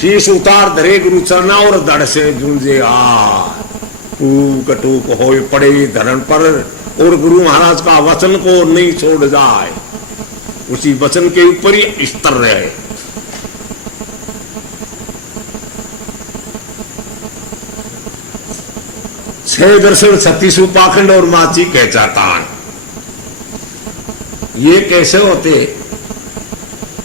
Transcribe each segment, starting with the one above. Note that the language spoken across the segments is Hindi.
शीश उतार धरे गुरु चरना और दड़ से जूझे टूक टूक हो पड़े धरण पर, और गुरु महाराज का वचन को नहीं छोड़ जाए, उसी वचन के ऊपर ही स्तर रहे। छह दर्शन 36 पाखंड और माची कहचा तान, ये कैसे होते?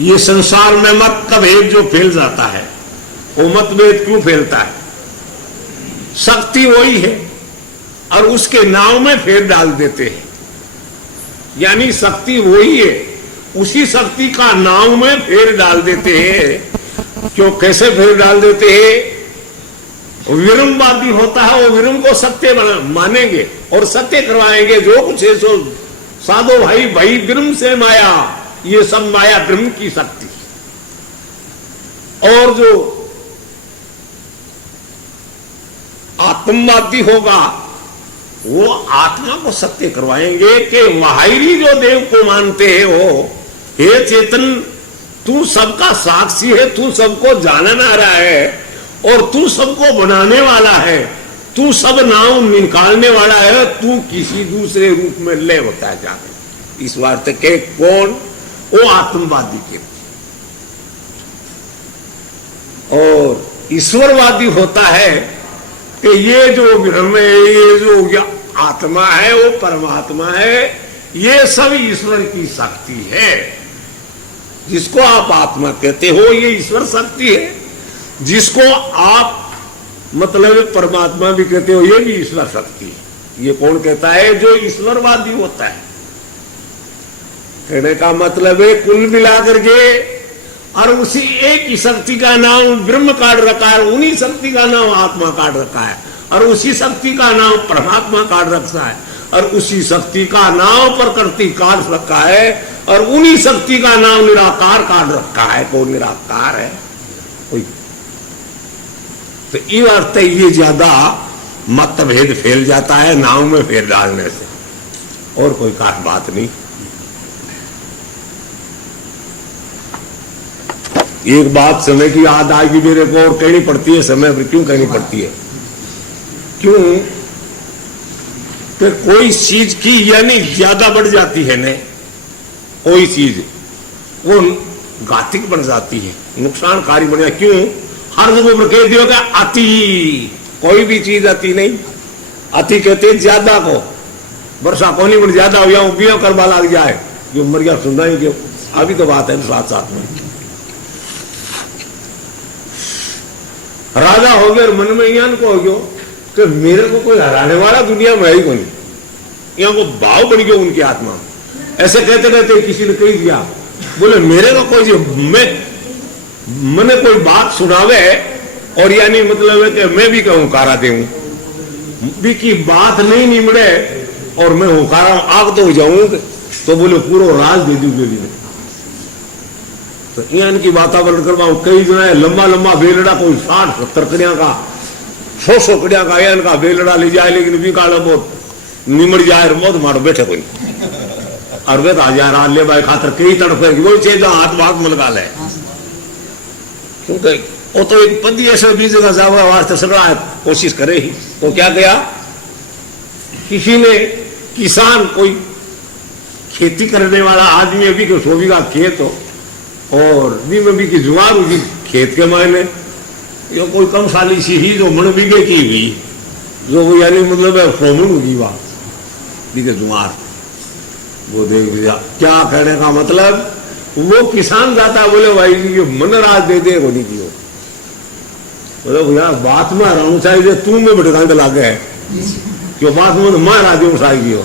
ये संसार में मतभेद जो फैल जाता है, वो मतभेद क्यों फैलता है? शक्ति वही है और उसके नाव में फेर डाल देते हैं। यानी शक्ति वही है, उसी शक्ति का नाव में फेर डाल देते हैं। क्यों, कैसे फेर डाल देते हैं? विरमवादी होता है, वो विरम को सत्य मानेंगे और सत्य करवाएंगे। जो कुछ है सो साधो भाई, भाई विरम से माया, ये सब माया ब्रह्म की शक्ति। और जो आत्मवादी होगा, वो आत्मा को सत्य करवाएंगे कि माहिरी जो देव को मानते हैं वो, हे चेतन तू सबका साक्षी है, तू सबको जानना आ रहा है और तू सबको बनाने वाला है, तू सब नाम निकालने वाला है, तू किसी दूसरे रूप में ले होता है जाने। इस बात के कौन? वो आत्मवादी के। और ईश्वरवादी होता है कि ये जो ब्रह्म है, ये जो आत्मा है, वो परमात्मा है, ये सब ईश्वर की शक्ति है। जिसको आप आत्मा कहते हो, ये ईश्वर शक्ति है। जिसको आप मतलब परमात्मा भी कहते हो, ये भी ईश्वर शक्ति है। ये कौन कहता है? जो ईश्वरवादी होता है। कहने का मतलब है कुल मिलाकर के, और उसी एक ही शक्ति का नाम ब्रह्म काट रखा है, उन्हीं शक्ति का नाम आत्मा काट रखा है, और उसी शक्ति का नाम परमात्मा काट रखा है, और उसी शक्ति का नाम प्रकृति काट रखा है, और उन्हीं शक्ति का नाम निराकार काट रखा है। कौन निराकार है? कोई। तो ये अर्थ ये ज्यादा मतभेद फैल जाता है नाव में फेर डालने से, और कोई खास बात नहीं। एक बात समय की याद आएगी मेरे को, और कहनी पड़ती है समय पर। क्यों कहनी पड़ती है? क्यों कि कोई चीज की यानी ज्यादा बढ़ जाती है न, कोई चीज वो घातिक बन जाती है, नुकसानकारी बन जाती। क्यों? हर जगह पर कह दिया अति, कोई भी चीज अति नहीं। अति कहते हैं ज्यादा को। वर्षा पानी में ज्यादा हो गया, बिया करवा लग जाए, जो मर गया सुनना ही क्यों? अभी तो बात है साथ साथ में। राजा हो गया, मन में यहाँ को हो गया कि मेरे को कोई हराने वाला दुनिया में ही कोई। यहाँ को भाव बढ़ गया उनकी आत्मा में। ऐसे कहते कहते किसी ने कही दिया, बोले मेरे को कोई मैंने कोई बात सुनावे, और यानी मतलब है कि मैं भी कहूं कारा देऊं भी की बात नहीं निमड़े, और मैं हुकारा आग तो हो जाऊं, तो बोले पूरा राज दे दूं बेबी ने। तो यहाँ की वातावरण करवाऊं। कई जो है लंबा लंबा बेलड़ा, कोई 60-70 कड़िया का, 100 कड़िया का इनका बेलड़ा ले जाए, लेकिन भी काला बहुत निमड़ जाए, बहुत मारो बैठे कोई और वे आ जाए रात ले भाई खातर कई तड़फे वो चीज हाथ बात मलगा ले। क्योंकि वो तो एक पति ऐसा बीज का जावा वास्ते सड़ा कोशिश करे ही। तो क्या किया? किसी ने किसान, कोई खेती करने वाला आदमी, अभी के 100 बीघा खेत हो, और भी की जुआर होगी खेत के मायने, यो कोई कम साली सी ही जो मन बीघे की हुई, जो यानी मतलब फोमन होगी वहां बीघे जुआर, वो देख दिया। क्या कहने का मतलब? वो किसान जाता, बोले भाई जी मन राज दे दे, वो नहीं की। बोले भैया बात में रहना चाहिए, तू में भटकाने लागे है क्यों? बात में मैं राजी सागी हो,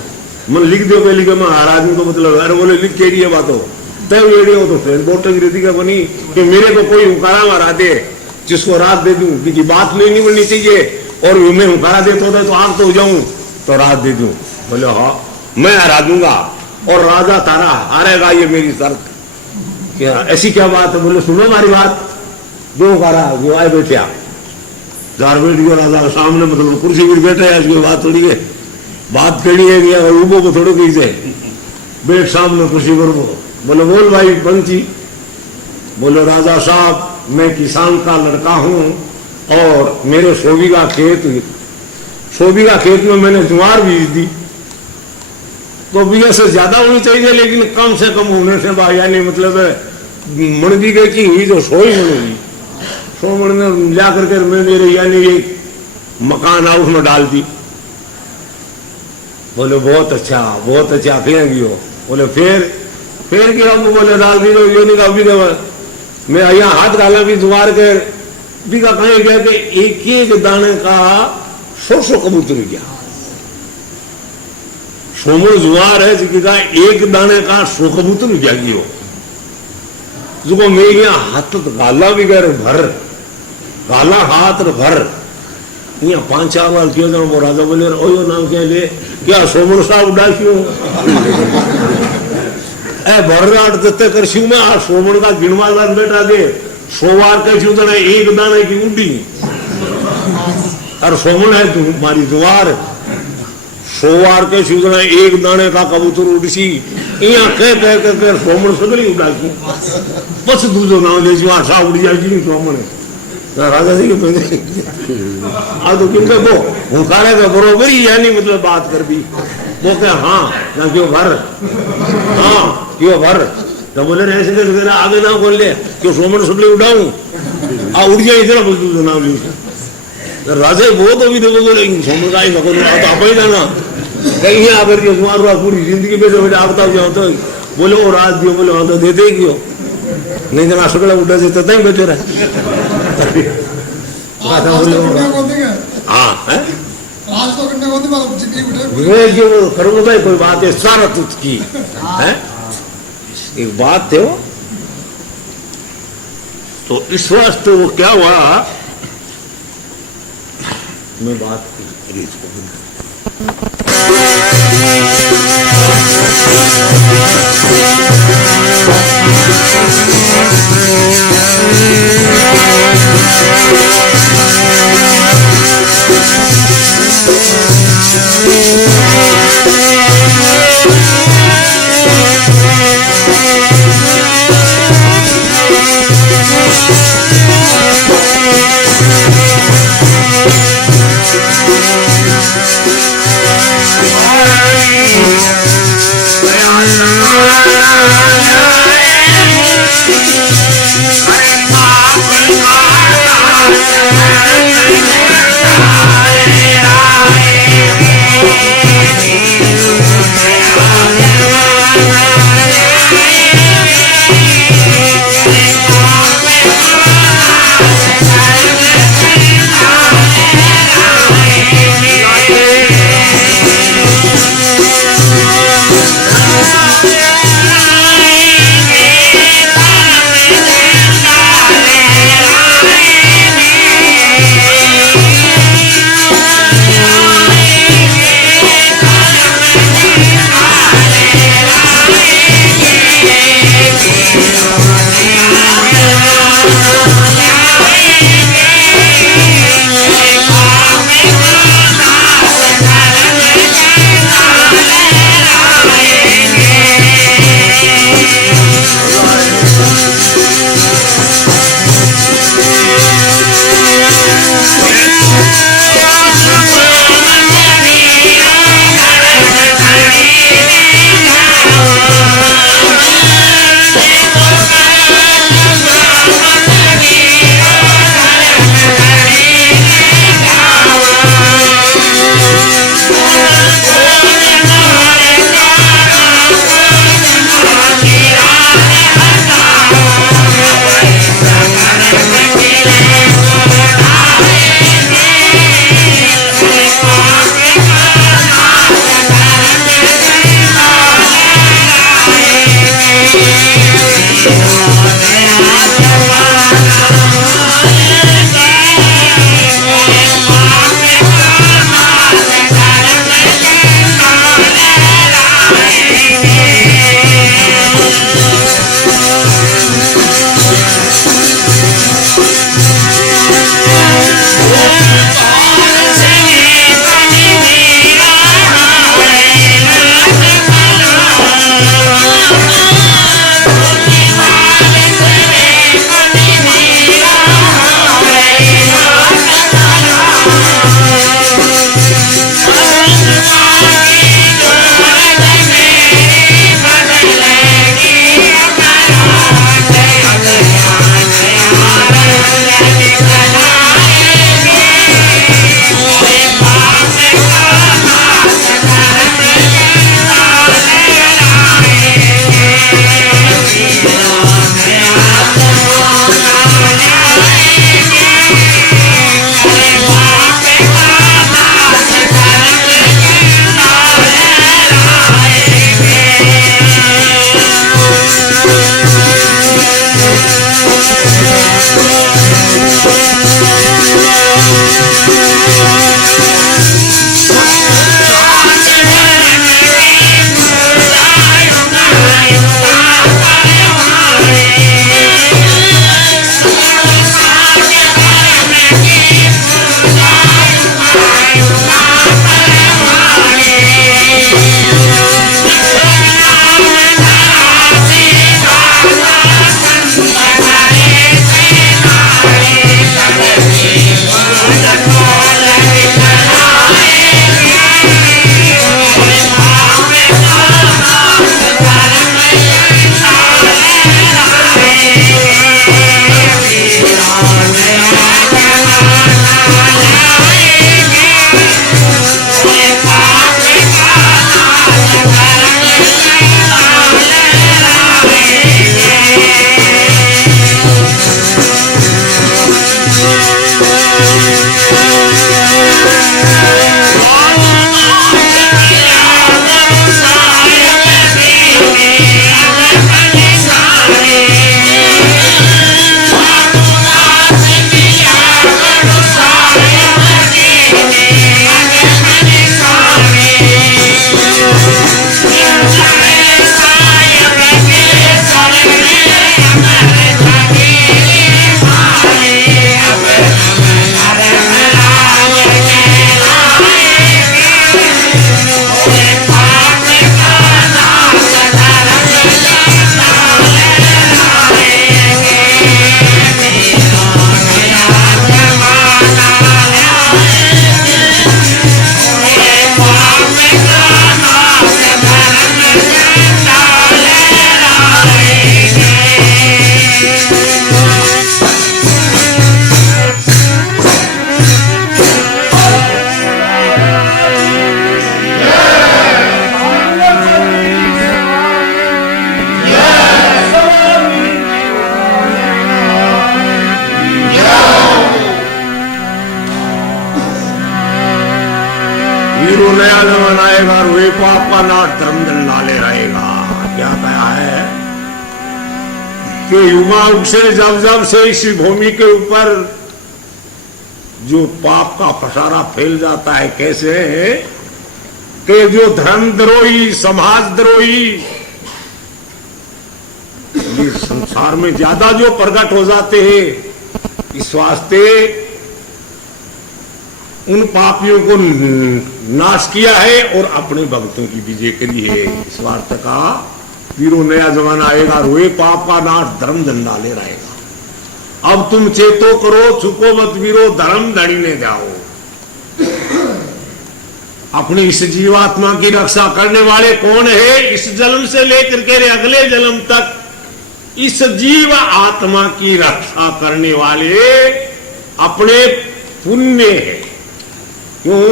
मन लिख दो पहले के मैं आदमी को मतलब। अरे बोले लिख के लिए बात हो तब रेडी हो तो फिर बोटल रीति का बनी कि मेरे को कोई हुकारा मारा दे, जिसको रात दे दूं, क्योंकि बात नहीं बननी चाहिए, और मैं हुकारा देता होता तो आग तो हो जाऊं, तो रात दे दूं। बोले हाँ मैं हरा दूंगा, और राजा तारा हारेगा, ये मेरी शर्त। क्या ऐसी क्या बात है? बोले सुनो हमारी बात। जो करा वो आए बैठे, जार बैठ गया राजा सामने, मतलब कुर्सी पर बैठे है, इसकी बात थोड़ी है, बात कड़ी है गया, ऊबो को थोड़े कही से बैठ सामने कुर्सी पर। वो बोले बोल भाई पंची, बोलो राजा साहब मैं किसान का लड़का हूं और मेरे 100 बीघा खेत में मैंने ज्वार बीज दी, तो बीघे से ज्यादा होनी चाहिए लेकिन कम से कम होने से यानी मतलब मन बीघे की हुई तो 100 ही मन हुई। 100 मन में ला करके मैं मेरे यानी एक मकान हाउस में डाल दी। बोले बहुत अच्छा फेंक दियो। बोले फिर क्या? बोले डाल दी तो ये नहीं कहा मैं यहाँ हाथ डाला भी द्वार के बीघा कहीं गया कि एक एक दाने का 100 कबूतर गया। 100 मन जुआर है जिसका एक दाने का 100 कबूतर गया गियो। जो मैं यहाँ हाथ गाला भी गए भर गाला हाथ भर यहाँ 5-4 बार किया था। वो राजा बोले ओ यो नाम क्या ले क्या 100 मन साहब डालियो ए भरराट दत्ते कर शिव में 100 मन का गिनवा लाग बेटा दे 100 बार कह शिव तो एक दाने की उड्डी और 100 मन है तुम्हारी द्वार 100 बार के शिव तो एक दाने का कबूतर उड़सी यहाँ कह 100 मन सगड़ी उड़ा बस दूसरो नाम ले साहब उड़ी जाएगी 100 मन राजा जी के तो क्योंकि वो हुकारे का बरोबर ही यानी मतलब बात कर दी वो क्या हाँ ना क्यों भर हाँ क्यों भर तो बोले ऐसे आगे ना बोल ले क्यों 100 मन सगड़ी उड़ाऊं उड़ जाए इतना बस दूसरो नाम ली राजा वो तो भी देखो बोले 100 मन का ही सको तो आप ही जाना कहीं आकर के तुम्हारा पूरी जिंदगी में बेटे आपता जाओ तो बोले वो रात दियो बोले वहां तो देते ही क्यों नहीं जना सगड़ा उड़ा देते तय बेटे रहे करूंगा भाई कोई बात है सारा तुझ की है एक बात थे वो तो इस वास्ते वो क्या हुआ मैं बात की वीरों नया जमाना आएगा और वे पाप का नाश धर्मदंड डाले रहेगा। क्या कहा है कि युगांग से जब जब से इस भूमि के ऊपर जो पाप का पसारा फैल जाता है, कैसे है कि जो धर्मद्रोही समाजद्रोही ये संसार में ज्यादा जो प्रकट हो जाते हैं, इस वास्ते उन पापियों को नाश किया है और अपने भक्तों की विजय करी है। इस वार्त का वीरों नया जमाना आएगा, रोए पाप का नाश धर्म झंडाले रहेगा। अब तुम चेतो करो छुको मत वीरो धर्म धड़ीने जाओ। अपनी इस जीवात्मा की रक्षा करने वाले कौन है? इस जन्म से लेकर के अगले जन्म तक इस जीव आत्मा की रक्षा करने वाले अपने पुण्य है। क्यों?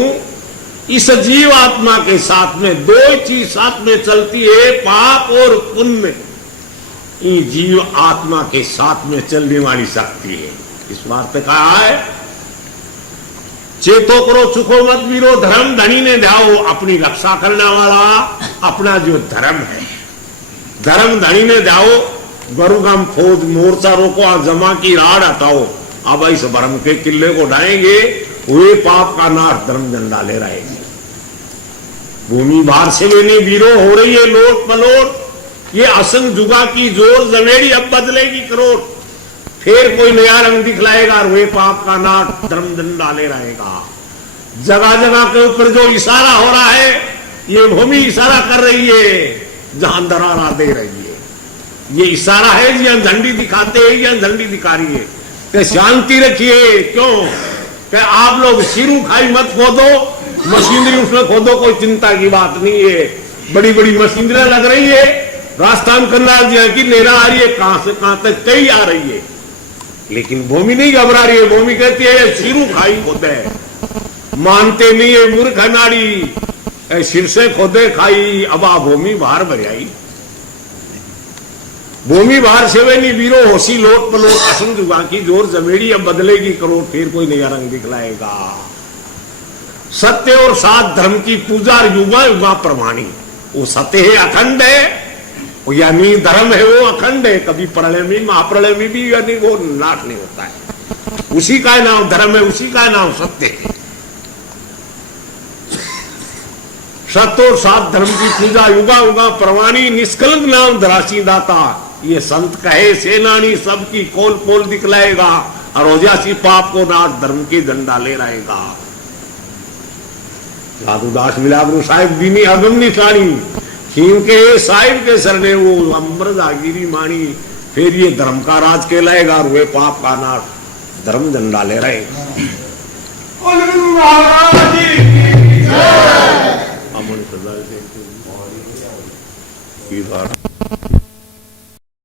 इस जीव आत्मा के साथ में दो चीज साथ में चलती है, पाप और पुण्य। ये जीव आत्मा के साथ में चलने वाली शक्ति है। इस बात पे कहा है चेतो करो चुको मत वीरो धर्म धनी ने ध्याओ। अपनी रक्षा करने वाला अपना जो धर्म है, धर्म धनी ने ध्याओ। गरुगम फौज मोर्चा रोको, जमा की राड हटाओ। अब इस भरम के किले को ढाएंगे, वे पाप का नाश धर्म झंडा ले रहेंगे। भूमि बाहर से लेने वीरो हो रही है लोट पलोट। ये असंग जुगा की जोर जमेड़ी अब बदलेगी करोड़। फिर कोई नया रंग दिखलाएगा और वे पाप का नाश धर्म झंडा ले रहेगा। जगह जगह के ऊपर जो इशारा हो रहा है, ये भूमि इशारा कर रही है जहां दरारा दे रही है। ये इशारा है जहां झंडी दिखाते हैं, जहां झंडी दिखा रही है कि शांति रखिए। क्यों? कि आप लोग सिरू खाई मत खोदो, मशीनरी उसमें खोदो, कोई चिंता की बात नहीं है। बड़ी बड़ी मशीनरी लग रही है, रास्ता में करनाल जी की नेरा आ रही है, कहां से कहां तक कई आ रही है, लेकिन भूमि नहीं घबरा रही है। भूमि कहती है सिरू खाई खोदे, मानते नहीं है मूर्ख नाड़ी, सिर से खोदे खाई। अब आ भूमि बाहर भरियाई, भूमि बाहर सेवेनी वीरो होशी लोट पलोट असंग जुगा की जोर जमेड़ी अब बदलेगी करोड़। फिर कोई नया रंग दिखलाएगा। सत्य और सात धर्म की पूजा युगा युगा प्रमाणी। वो सत्य है, अखंड है, यानी धर्म है वो अखंड है, कभी प्रलय में महाप्रलय में भी यानी वो नाश नहीं होता है। उसी का नाम धर्म है, उसी का नाम सत्य है। सत्य और सात धर्म की पूजा युगा युगा प्रवाणी निष्कलंक नाम धरासी दाता। ये संत कहे सेनानी सबकी कोल पोल दिखलाएगा, और ओजासी पाप को नाश धर्म के झंडा ले रहेगा। साधुदास मिला गुरु साहिब दीनी अगम निशानी, के साहिब के सरने वो अमृत आगिरी मानी। फिर ये धर्म का राज कहलाएगा और वे पाप का नाश धर्म झंडा ले रहेगा। अमन सदा